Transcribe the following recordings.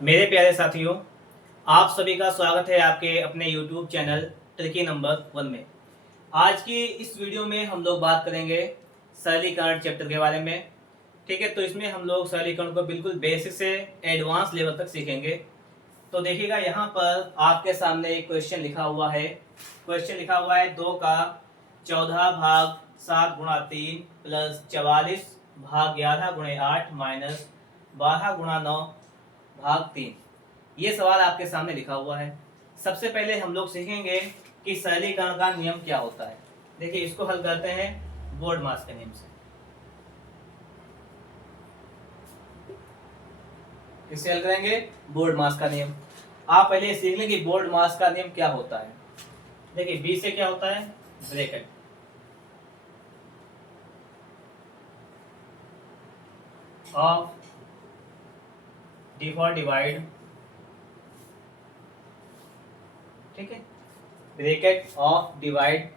मेरे प्यारे साथियों, आप सभी का स्वागत है आपके अपने YouTube चैनल ट्रिकी नंबर 1 में। आज की इस वीडियो में हम लोग बात करेंगे सरलीकरण चैप्टर के बारे में। ठीक है, तो इसमें हम लोग सरलीकरण को बिल्कुल बेसिक से एडवांस लेवल तक सीखेंगे। तो देखिएगा, यहाँ पर आपके सामने एक क्वेश्चन लिखा हुआ है। क्वेश्चन लिखा हुआ है 2 का 14 भाग 7 गुणा 3 प्लस 44 भाग 11 गुणे 8 माइनस 12 गुणा 9 भाग 3। ये सवाल आपके सामने लिखा हुआ है। सबसे पहले हम लोग सीखेंगे कि सरलीकरण का नियम क्या होता है। देखिए, इसको हल करते हैं बोर्ड मास के नियम से। किससे हल करेंगे? बोर्ड मास का नियम। आप पहले सीख लें कि बोर्ड मास का नियम क्या होता है। देखिए, बी से क्या होता है? Bracket. Of D for divide. ठीक है, bracket of divide.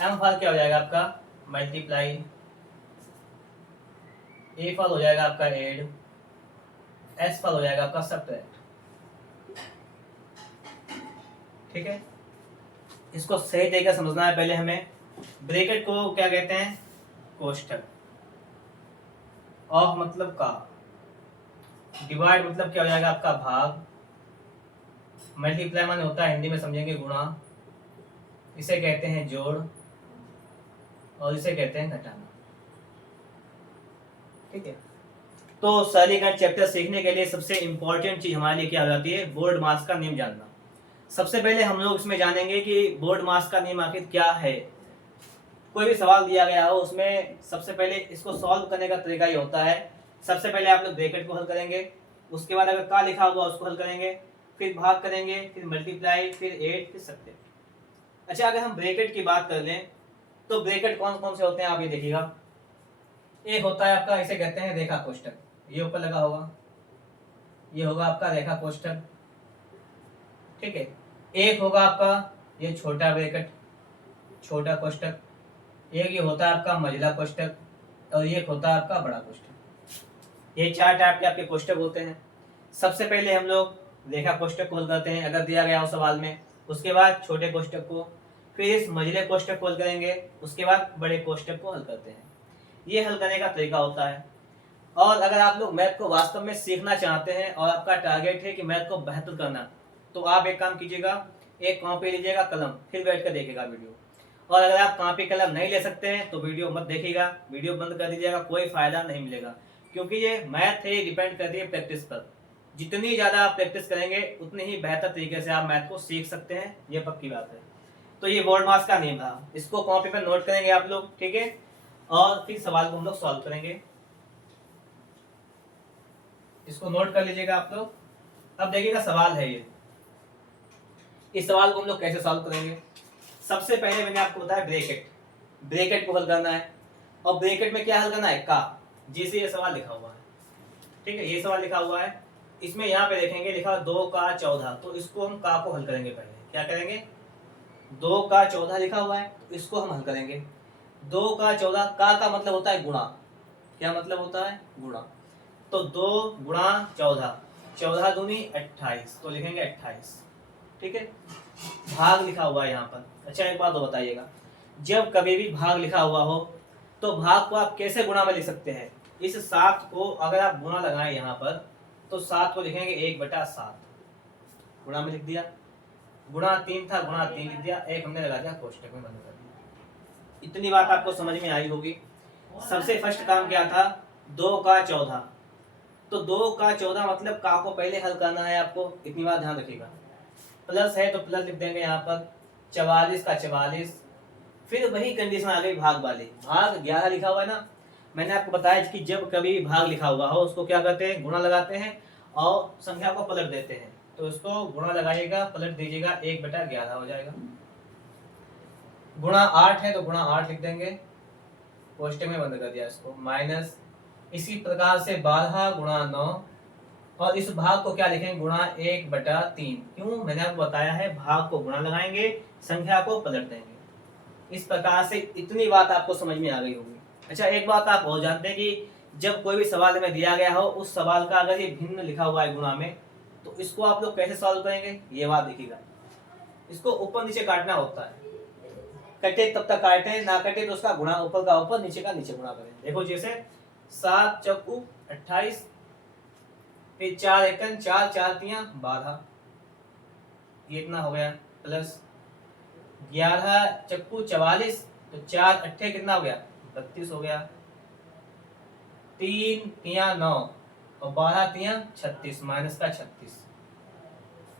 M for क्या हो जाएगा आपका? मल्टीप्लाई। ए फॉर हो जाएगा आपका एड। एस फॉर हो जाएगा आपका सब्ट्रैक्ट। ठीक है, इसको सही तरीके समझना है। पहले हमें ब्रैकेट को क्या कहते हैं? कोष्ठक। ऑफ मतलब का। डिवाइड मतलब क्या हो जाएगा आपका? भाग। मल्टीप्लाई माने होता है, हिंदी में समझेंगे, गुणा। इसे कहते हैं जोड़ और इसे कहते हैं घटाना। ठीक है, तो सरलीकरण चैप्टर सीखने के लिए सबसे इंपॉर्टेंट चीज हमारे लिए क्या हो जाती है? बोर्ड मास का नियम जानना। सबसे पहले हम लोग इसमें जानेंगे कि बोर्ड मास का नियम आखिर क्या है। कोई भी सवाल दिया गया हो उसमें सबसे पहले इसको सॉल्व करने का तरीका ये होता है। सबसे पहले आप लोग ब्रैकेट को हल करेंगे, उसके बाद अगर का लिखा हुआ उसको हल करेंगे, फिर भाग करेंगे, फिर मल्टीप्लाई, फिर एड, फिर सब्ट्रैक्ट। अच्छा, अगर हम ब्रैकेट की बात कर लें तो ब्रैकेट कौन कौन से होते हैं आप ये देखिएगा। एक होता है आपका, इसे कहते हैं रेखा कोष्ठक। ये ऊपर लगा होगा, ये होगा आपका रेखा कोष्ठक। ठीक है, एक होगा आपका ये छोटा ब्रैकेट, छोटा कोष्ठक। एक ये होता है आपका मझला कोष्ठक और एक होता है आपका बड़ा कोष्ठक। ये 4 टाइप के आपके कोष्ठक होते हैं। सबसे पहले हम लोग रेखा कोष्ठक को हल करते हैं अगर दिया गया हो सवाल में, उसके बाद छोटे कोष्ठक को, फिर इस मझले कोष्ठक को हल करेंगे, उसके बाद बड़े कोष्ठक को हल करते हैं। ये हल करने का तरीका होता है। और अगर आप लोग मैथ को वास्तव में सीखना चाहते हैं और आपका टारगेट है कि मैथ को बेहतर करना, तो आप एक काम कीजिएगा, एक कॉपी लीजिएगा, कलम, फिर बैठ कर देखिएगा वीडियो। और अगर आप कॉपी कलम नहीं ले सकते हैं तो वीडियो मत देखिएगा, वीडियो बंद कर दीजिएगा, कोई फायदा नहीं मिलेगा। क्योंकि ये मैथ है, डिपेंड करती है प्रैक्टिस पर। जितनी ज़्यादा आप प्रैक्टिस करेंगे उतनी ही बेहतर तरीके से आप मैथ को सीख सकते हैं, ये पक्की बात है। तो ये बोर्ड मास का नियम था, इसको कॉपी पर नोट करेंगे आप लोग। ठीक है, और फिर सवाल को हम लोग सॉल्व करेंगे। इसको नोट कर लीजिएगा आप लोग। अब देखिएगा, सवाल है ये। इस सवाल को हम लोग कैसे सॉल्व करेंगे? सबसे पहले मैंने आपको बताया ब्रैकेट। ब्रैकेट को हल करना है और ब्रैकेट में क्या हल करना है? का। जिसे ये सवाल लिखा हुआ है। ठीक है, ये सवाल लिखा हुआ है। इसमें यहाँ पे देखेंगे लिखा 2 का 14, तो इसको हम का को हल करेंगे। पहले क्या करेंगे? 2 का 14 लिखा हुआ है, तो इसको हम हल करेंगे। 2 का 14, का मतलब होता है गुणा। क्या मतलब होता है? गुणा। तो 2 गुणा 14, 14 दूनी 28, तो लिखेंगे 28। ठीक है, भाग लिखा हुआ है यहाँ पर। अच्छा, एक बात तो बताइएगा, जब कभी भी भाग लिखा हुआ हो तो भाग को आप कैसे गुणा में लिख सकते हैं? इस 7 को अगर आप गुणा लगाएं यहाँ पर, तो 7 को लिखेंगे 1/7, गुणा में लिख दिया। गुणा 3 था, गुणा 3 लिख दिया, एक हमने लगा दिया कोष्टक में, बंद कर दिया। इतनी बात आपको समझ में आई होगी। सबसे फर्स्ट काम क्या था? 2 का 14। तो 2 का 14 मतलब का को पहले हल करना है आपको, इतनी बात ध्यान रखिएगा। प्लस है तो प्लस लिख देंगे यहाँ पर, 44 का 44। फिर वही कंडीशन आ गई भाग वाली। भाग 11 लिखा हुआ है ना, मैंने आपको बताया कि जब कभी भाग लिखा हुआ हो उसको क्या करते हैं? गुणा लगाते हैं और संख्या को पलट देते हैं। तो इसको गुणा लगाइएगा, पलट दीजिएगा, 1/11 हो जाएगा। गुणा 8 है तो गुणा 8 लिख देंगे, कोष्टक में बंद कर दिया इसको, माइनस। इसी प्रकार से 12 गुणा 9, और इस भाग को क्या लिखेंगे? गुणा 1/3। क्यों? मैंने आपको बताया है, भाग को गुणा लगाएंगे, संख्या को पलट देंगे। इस प्रकार से इतनी बात आपको समझ में आ गई होगी। अच्छा, एक बात आप और जानते हैं कि जब कोई भी सवाल में दिया गया हो, उस सवाल का अगर ये भिन्न लिखा हुआ है गुणा में, तो इसको आप लोग कैसे सॉल्व करेंगे ये बात देखिएगा। इसको ऊपर नीचे काटना होता है, कटे तब तक काटे, ना कटे तो उसका गुणा ऊपर का ऊपर नीचे का नीचे गुणा करें। देखो जैसे 7 चक्कू 28, फिर 4 एकन 4 4 तियां 12, ये इतना हो गया, प्लस 11 चक्कू 44, तो 4 अट्ठे कितना हो गया 32 हो गया, 3 तियां 9 और 12 तियां 36, माइनस का 36।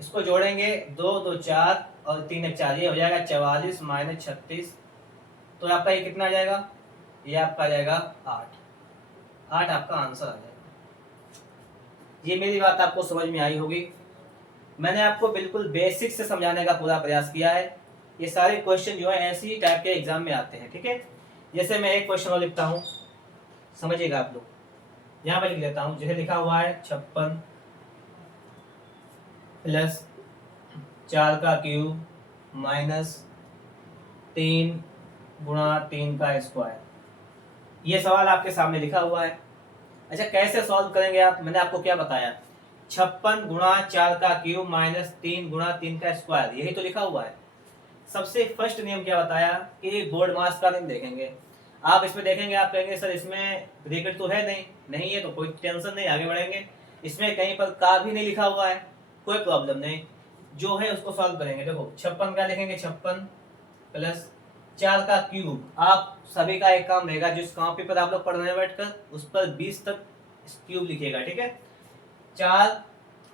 इसको जोड़ेंगे 2 2 4 और 3 1 4, ये हो जाएगा 44 माइनस 36। तो आपका ये कितना आ जाएगा, ये आपका आ जाएगा 8 आपका आंसर आ जाएगा। ये मेरी बात आपको समझ में आई होगी। मैंने आपको बिल्कुल बेसिक से समझाने का पूरा प्रयास किया है। ये सारे क्वेश्चन जो है ऐसे ही टाइप के एग्जाम में आते हैं, ठीक है। जैसे मैं एक क्वेश्चन और लिखता हूँ, समझिएगा आप लोग, यहाँ पर लिख लेता हूँ। जैसे लिखा हुआ है 56 प्लस 4 का क्यूब माइनस 3 गुणा 3 का स्क्वायर। ये सवाल आपके सामने लिखा हुआ है। अच्छा, कैसे सॉल्व करेंगे आप, मैंने आपको क्या बताया, 56 गुणा 4 का क्यूब माइनस 3 गुणा 3 का स्क्वायर, यही तो लिखा हुआ है। सबसे फर्स्ट नियम क्या बताया कि बोर्ड मास का नियम देखेंगे। आप इसमें देखेंगे, आप कहेंगे सर इसमें ब्रैकेट तो है नहीं, नहीं है तो कोई टेंशन नहीं, आगे बढ़ेंगे। इसमें कहीं पर का भी नहीं लिखा हुआ है, कोई प्रॉब्लम नहीं, जो है उसको सॉल्व करेंगे। देखो 56 का लिखेंगे 56 प्लस 4 का क्यूब। आप सभी का एक काम रहेगा, जिस कॉपी पर आप लोग पढ़ रहे हैं बैठकर उस पर 20 तक क्यूब लिखिएगा, ठीक है। 4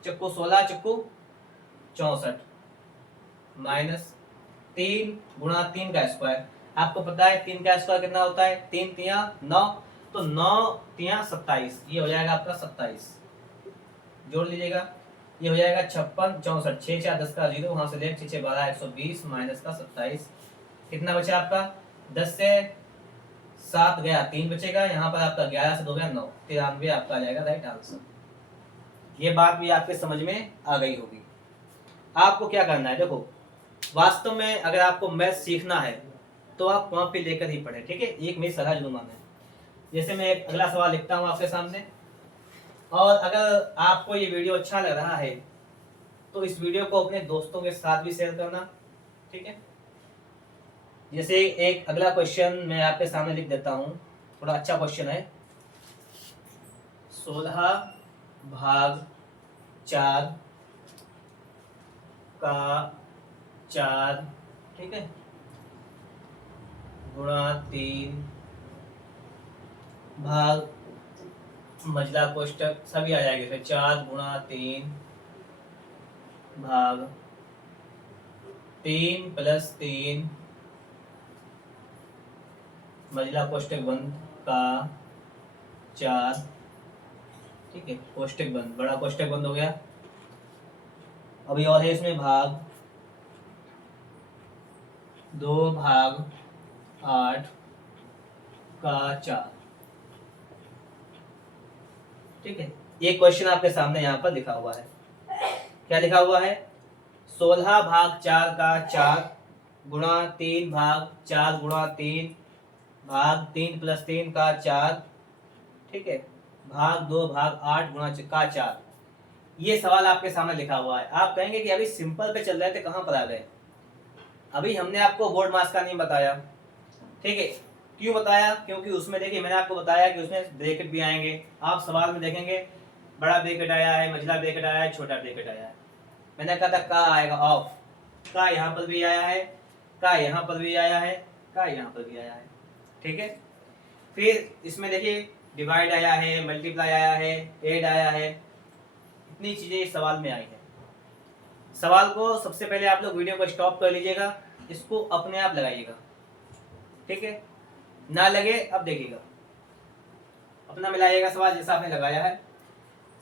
चक्कू 16 चक्कू 64 माइनस 3 गुणा 3 का स्क्वायर। आपको पता है 3 का स्क्वायर कितना होता है, 3 तियां 9, तो 9 तियां 27, ये हो जाएगा आपका 27, जोड़ लीजिएगा। ये हो जाएगा 56 64, 6 4 10 का 0, वहां से ले 6 6 12 120 माइनस का 27, कितना बचा आपका 10 से 7 गया 3 बचेगा, यहाँ पर आपका 11 से 2 गया 9, 93 आपका आ जाएगा राइट आंसर। ये बात भी आपके समझ में आ गई होगी। आपको क्या करना है, देखो वास्तव में अगर आपको मैथ सीखना है तो आप कॉपी लेकर ही पढ़े, ठीक है। एक मेरी सलाह जरूर माने। जैसे मैं एक अगला सवाल लिखता हूँ आपके सामने, और अगर आपको ये वीडियो अच्छा लग रहा है तो इस वीडियो को अपने दोस्तों के साथ भी शेयर करना, ठीक है। जैसे एक अगला क्वेश्चन मैं आपके सामने लिख देता हूँ, थोड़ा अच्छा क्वेश्चन है। 16 भाग 4 का 4, ठीक है, गुणा 3 भाग मझला कोष्टक सभी आ जाएंगे, फिर 4 गुणा 3 भाग 3 प्लस 3 मझला कोष्टक बंद का 4, ठीक है, कोष्टक बंद, बड़ा कोष्टक बंद हो गया। अभी और है इसमें भाग 2 भाग 8 का 4, ठीक है। ये क्वेश्चन आपके सामने यहाँ पर लिखा हुआ है। क्या लिखा हुआ है, 16 भाग 4 का 4 गुणा 3 भाग 4 गुणा 3 भाग 3 प्लस 3 का 4, ठीक है, भाग 2 भाग 8 गुणा का 4। ये सवाल आपके सामने लिखा हुआ है। आप कहेंगे कि अभी सिंपल पे चल रहे थे, कहाँ पर आ गए। अभी हमने आपको बोर्ड मास का नियम बताया, ठीक है। क्यों बताया, क्योंकि उसमें देखिए मैंने आपको बताया कि उसमें ब्रैकेट भी आएंगे। आप सवाल में देखेंगे बड़ा ब्रैकेट आया है, मझला ब्रैकेट आया है, छोटा ब्रैकेट आया है। मैंने कहा था का आएगा ऑफ, का यहाँ पर भी आया है, का यहाँ पर भी आया है, का यहाँ पर भी आया है, ठीक है। फिर इसमें देखिए डिवाइड आया है, मल्टीप्लाई आया है, एड आया है, इतनी चीजें इस सवाल में आई है। सवाल को सबसे पहले आप लोग वीडियो को स्टॉप कर लीजिएगा, इसको अपने आप लगाइएगा, ठीक है। ना लगे अब देखिएगा, अपना मिलाइएगा सवाल जैसा आपने लगाया है।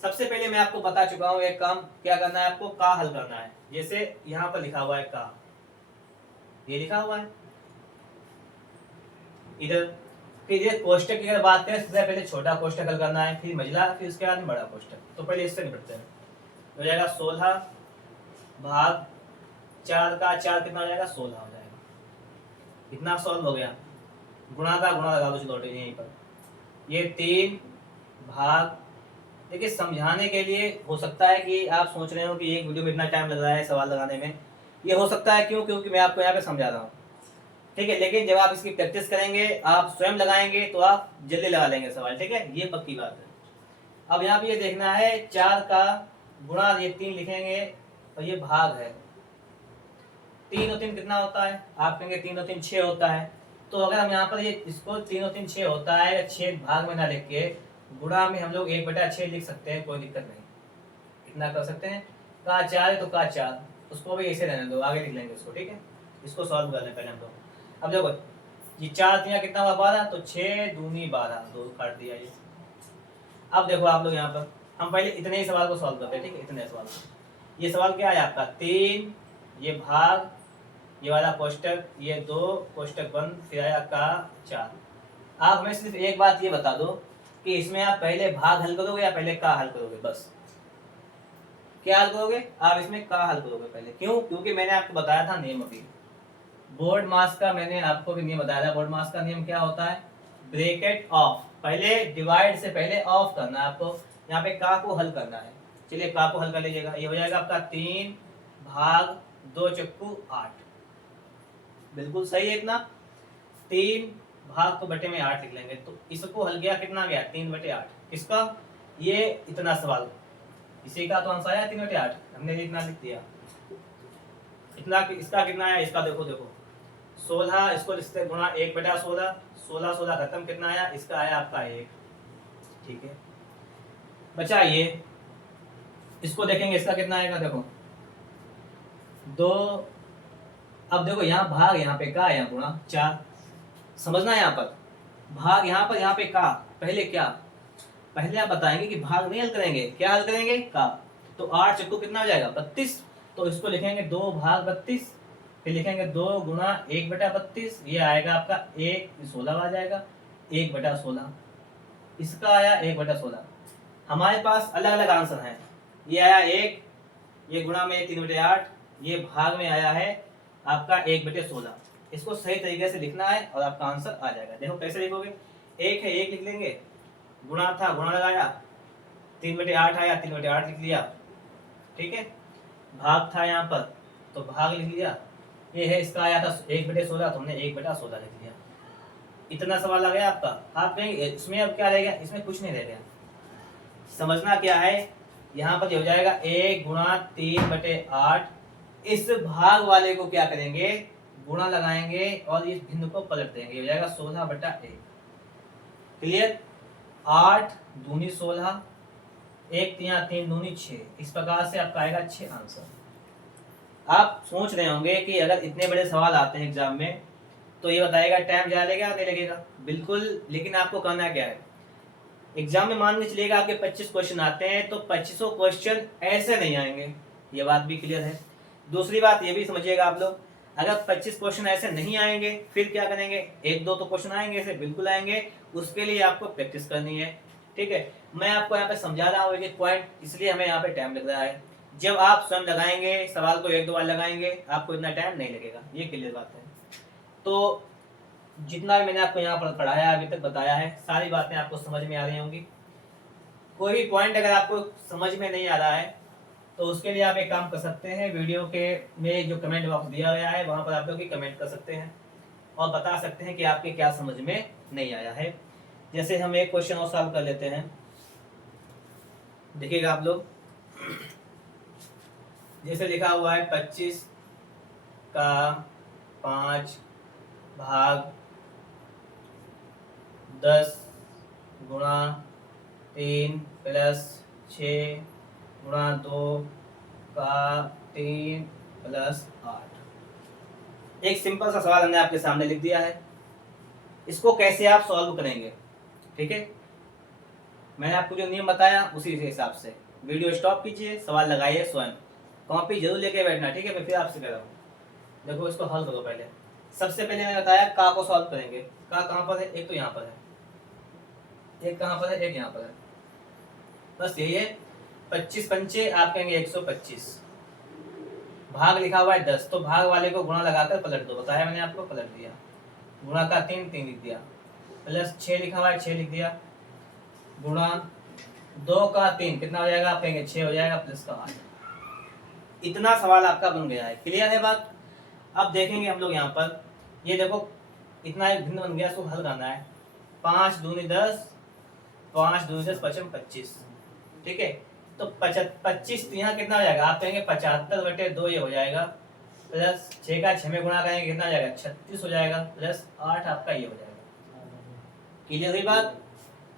सबसे पहले मैं आपको बता चुका हूँ एक काम क्या करना है, आपको का हल करना है। जैसे यहाँ पर लिखा हुआ है का, ये लिखा हुआ है इधर। फिर ये कोष्टक की अगर बात करें, सबसे पहले छोटा कोष्टक हल करना है, फिर मझला, फिर उसके बाद में बड़ा कोष्टक। तो पहले इससे निपटते हैं। हो जाएगा 16 भाग 4 का 4 कितना हो जाएगा 16 हो जाएगा, इतना सॉल्व हो गया। गुणा का गुणा लगा दो चलो यहीं पर, ये 3 भाग देखिए समझाने के लिए हो सकता है कि आप सोच रहे हो कि एक वीडियो में इतना टाइम लग रहा है सवाल लगाने में, ये हो सकता है क्यों, क्योंकि मैं आपको यहाँ पे समझा रहा हूँ, ठीक है। लेकिन जब आप इसकी प्रैक्टिस करेंगे, आप स्वयं लगाएंगे, तो आप जल्दी लगा लेंगे सवाल, ठीक है, ये पक्की बात है। अब यहाँ पे ये देखना है 4 का गुणा, ये 3 लिखेंगे और ये भाग है, 3 और 3 कितना होता है, आप कहेंगे 3 और 3 6 होता है। तो अगर हम यहाँ पर ये इसको 3 और 3 6 होता है, 6 भाग में ना लिख के गुणा में हम लोग 1/6 लिख सकते हैं, कोई दिक्कत नहीं, इतना कर सकते हैं। का 4 है तो का 4, उसको भी ऐसे रहने दो, आगे लिख लेंगे उसको, ठीक है। इसको सॉल्व कर लें पहले हम लोग। अब देखो ये 4 3 कितना हुआ 12, तो 6 दूनी 12, 2 काट दिया ये। अब देखो आप लोग यहाँ पर हम पहले इतने ही सवाल को सॉल्व करते हैं, ठीक है, इतने सवाल। ये सवाल क्या है आपका 3, ये भाग, ये वाला कोष्टक, ये 2 कोष्टक बंद, फिर आया का 4। आप हमें सिर्फ एक बात ये बता दो कि इसमें आप पहले भाग हल करोगे या पहले का हल करोगे, बस। क्या हल करोगे आप, इसमें का हल करोगे पहले, क्यों, क्योंकि मैंने आपको बताया था नियम अभी, बोर्ड मास का मैंने आपको भी नियम बताया था। बोर्ड मास का नियम क्या होता है, ब्रैकेट ऑफ, पहले डिवाइड से पहले ऑफ करना है आपको, यहाँ पे का को हल करना है। चलिए का को हल कर लीजिएगा, ये हो जाएगा आपका 3 भाग 2 चक्कू 8, बिल्कुल सही है। इतना 3 भाग को बटे में 8 लिख लेंगे, तो इसको हल गया, कितना गया 3/8, किसका, ये इतना सवाल, इसी का तो आंसर आया 3/8, हमने इतना लिख दिया। इतना इसका कितना है, इसका देखो देखो 16, इसको लिखते गुणा 1/16, 16 16 खत्म, कितना आया, इसका आया आपका 1, ठीक है। बचा ये, इसको देखेंगे इसका कितना आएगा, देखो 2। अब देखो यहाँ भाग, यहाँ पे का, यहाँ गुणा 4, समझना है यहाँ पर भाग, यहाँ पे का, पहले क्या, पहले आप बताएंगे कि भाग नहीं हल करेंगे, क्या हल करेंगे का। तो 8 चक्कू कितना हो जाएगा 32, तो इसको लिखेंगे 2 भाग 32, फिर लिखेंगे 2 गुणा 1/32, ये आएगा आपका 1, 16 आ जाएगा 1/16, इसका आया 1/16। हमारे पास अलग अलग आंसर हैं, ये आया 1, ये गुणा में 3/8, ये भाग में आया है आपका 1/16। इसको सही तरीके से लिखना है और आपका आंसर आ जाएगा। देखो कैसे लिखोगे, 1 है 1 लिख लेंगे, गुणा था गुणा लगाया, 3/8 आया 3/8 लिख लिया, ठीक है। भाग था यहाँ पर तो भाग लिख लिया, ये है इसका आया था 1/16, तो हमने 1/16 लिख लिया। इतना सवाल आ गया आपका। आप कहेंगे इसमें अब क्या रह गया, इसमें कुछ नहीं रह गया। समझना क्या है, यहाँ पर हो जाएगा 1 गुणा 3/8, इस भाग वाले को क्या करेंगे, गुणा लगाएंगे और इस बिंदु को पलट देंगे, हो जाएगा 16/1। क्लियर, 8 दूनी 16, 1 3 3 दूनी 6, इस प्रकार से आपका आएगा 6 आंसर। आप सोच रहे होंगे कि अगर इतने बड़े सवाल आते हैं एग्जाम में तो ये बताएगा टाइम ज़्यादा लगेगा नहीं लगेगा, बिल्कुल। लेकिन आपको करना क्या है, एग्जाम में मान के चलिएगा आपके 25 क्वेश्चन आते हैं, तो 2500 क्वेश्चन ऐसे नहीं आएंगे, ये बात भी क्लियर है। दूसरी बात ये भी समझिएगा आप लोग, अगर 25 क्वेश्चन ऐसे नहीं आएंगे फिर क्या करेंगे, 1 2 तो क्वेश्चन आएंगे ऐसे, बिल्कुल आएंगे, उसके लिए आपको प्रैक्टिस करनी है, ठीक है। मैं आपको यहाँ पे समझा रहा हूँ एक पॉइंट, इसलिए हमें यहाँ पे टाइम लग रहा है। जब आप स्वयं लगाएंगे, सवाल को 1 2 बार लगाएंगे, आपको इतना टाइम नहीं लगेगा, ये क्लियर बात है। तो जितना भी मैंने आपको यहाँ पर पढ़ाया अभी तक बताया है, सारी बातें आपको समझ में आ रही होंगी। कोई भी पॉइंट अगर आपको समझ में नहीं आ रहा है तो उसके लिए आप एक काम कर सकते हैं, वीडियो के में जो कमेंट बॉक्स दिया गया है वहाँ पर आप लोग कमेंट कर सकते हैं और बता सकते हैं कि आपके क्या समझ में नहीं आया है। जैसे हम एक क्वेश्चन और सॉल्व कर लेते हैं, देखिएगा आप लोग। जैसे लिखा हुआ है 25 का 5 भाग 10 गुणा 3 प्लस 6 गुणा 2 का 3 प्लस 8। एक सिंपल सा सवाल हमने आपके सामने लिख दिया है, इसको कैसे आप सॉल्व करेंगे, ठीक है। मैंने आपको जो नियम बताया उसी के हिसाब से वीडियो स्टॉप कीजिए, सवाल लगाइए, स्वयं कॉपी जरूर लेके बैठना, ठीक है। मैं फिर आपसे कह रहा हूँ, देखो इसको हल करो। पहले सबसे पहले मैंने बताया का को सॉल्व करेंगे, का कहाँ पर है, एक तो यहाँ पर है, एक कहाँ पर है, एक यहाँ पर है, बस यही है। 25 पंचे आप कहेंगे 125, भाग लिखा हुआ है 10, तो भाग वाले को गुणा लगाकर पलट दो, बताया मैंने आपको, पलट दिया। गुणा का 3 3 लिख दिया, प्लस 6 लिखा हुआ है 6 लिख दिया, गुणा 2 का 3 कितना हो जाएगा? आप कहेंगे 6 हो जाएगा, प्लस का 8। इतना सवाल आपका बन गया है। क्लियर है बात? अब देखेंगे हम लोग यहाँ पर, ये देखो इतना एक भिन्न बन गया, इसको हल करना है। 5 दूनी 10, 5 दूनी 10 पचम 25। ठीक है, तो 25 यहाँ कितना हो जाएगा? आप कहेंगे 75/2 ये हो जाएगा, प्लस 6 का 6 में गुणा करेंगे कितना हो जाएगा? 36 हो जाएगा, प्लस 8 आपका ये हो जाएगा। क्लियर हुई बात?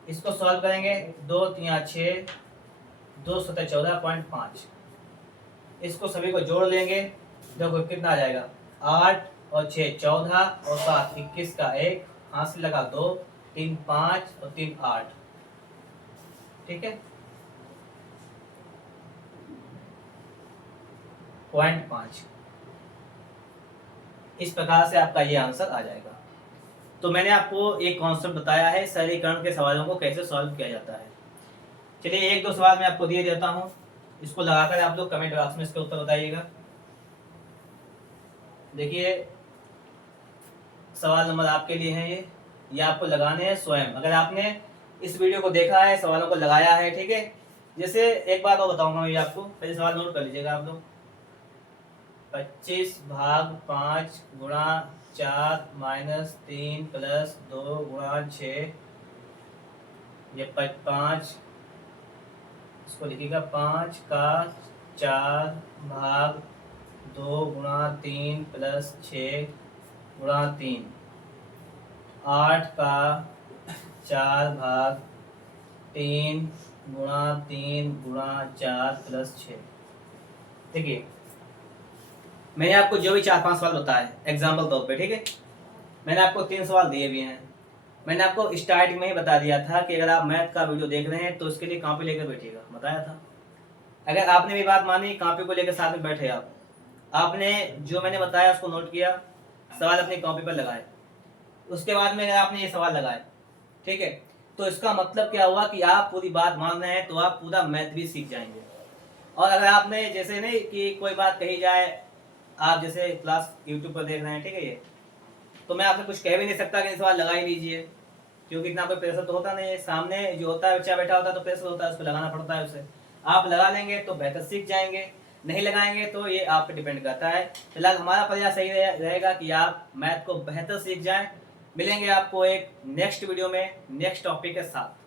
इसको सॉल्व करेंगे, 2 3 6, 2 7 14.5। इसको सभी को जोड़ लेंगे, देखो कितना आ जाएगा? 8 और 6 14 और 7 21 का 1, हाथ से लगा 2, 3 5 और 3 8। ठीक है, 0.5। इस प्रकार से आपका ये आंसर आ जाएगा। तो मैंने आपको एक कॉन्सेप्ट बताया है सरलीकरण के सवालों को कैसे सॉल्व किया जाता है। चलिए 1-2 सवाल मैं आपको दिए देता हूँ, इसको लगाकर आप लोग कमेंट बॉक्स में इसके उत्तर बताइएगा। देखिए सवाल नंबर आपके लिए है ये आपको लगाने हैं स्वयं। अगर आपने इस वीडियो को देखा है, सवालों को लगाया है, ठीक है। जैसे एक बात और बताऊंगा मैं आपको, पहले सवाल नोट कर लीजिएगा आप लोग। 25/5 गुणा 4 माइनस 3 प्लस 2 गुणा 6, ये 5, इसको लिखिएगा 5 का 4/2 गुणा 3 प्लस 6 गुणा 3, 8 का 4/3 गुणा 3 गुणा 4 प्लस 6। देखिए मैंने आपको जो भी 4-5 सवाल बताए एग्जाम्पल तौर पे, ठीक है। मैंने आपको 3 सवाल दिए भी हैं। मैंने आपको स्टार्टिंग में ही बता दिया था कि अगर आप मैथ का वीडियो देख रहे हैं तो उसके लिए कॉपी लेकर बैठिएगा, बताया था। अगर आपने भी बात मानी, कॉपी को लेकर साथ में बैठे आपने जो मैंने बताया उसको नोट किया, सवाल अपनी कॉपी पर लगाए, उसके बाद में अगर आपने ये सवाल लगाए, ठीक है, तो इसका मतलब क्या हुआ कि आप पूरी बात मान रहे हैं, तो आप पूरा मैथ भी सीख जाएंगे। और अगर आपने जैसे नहीं कि कोई बात कही जाए, आप जैसे क्लास यूट्यूब पर देख रहे हैं, ठीक है, ये तो मैं आपसे कुछ कह भी नहीं सकता कि सवाल लगा ही लीजिए, क्योंकि इतना कोई प्रेशर तो होता नहीं है। सामने जो होता है बच्चा बैठा होता है तो प्रेशर होता है, उसको लगाना पड़ता है उसे। आप लगा लेंगे तो बेहतर सीख जाएंगे, नहीं लगाएंगे तो ये आप पे डिपेंड करता है। फिलहाल हमारा प्रयास सही रहेगा कि आप मैथ को बेहतर सीख जाएं। मिलेंगे आपको एक नेक्स्ट वीडियो में नेक्स्ट टॉपिक के साथ।